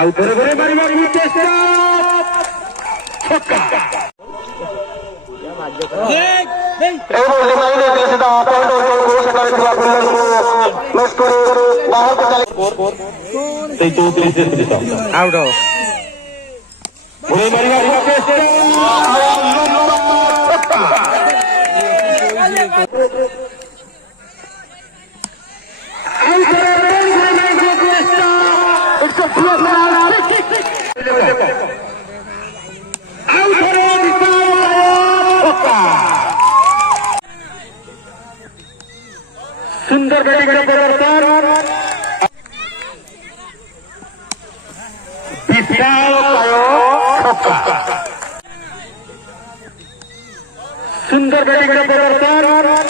ଆଉ ଥରେ ଥରେ ମାରିବାକୁ ଚେଷ୍ଟା ଛକା ଆଉଟ सुंदर बैटिंग प्रदर्शन सुंदर बैटिंग प्रदर्शन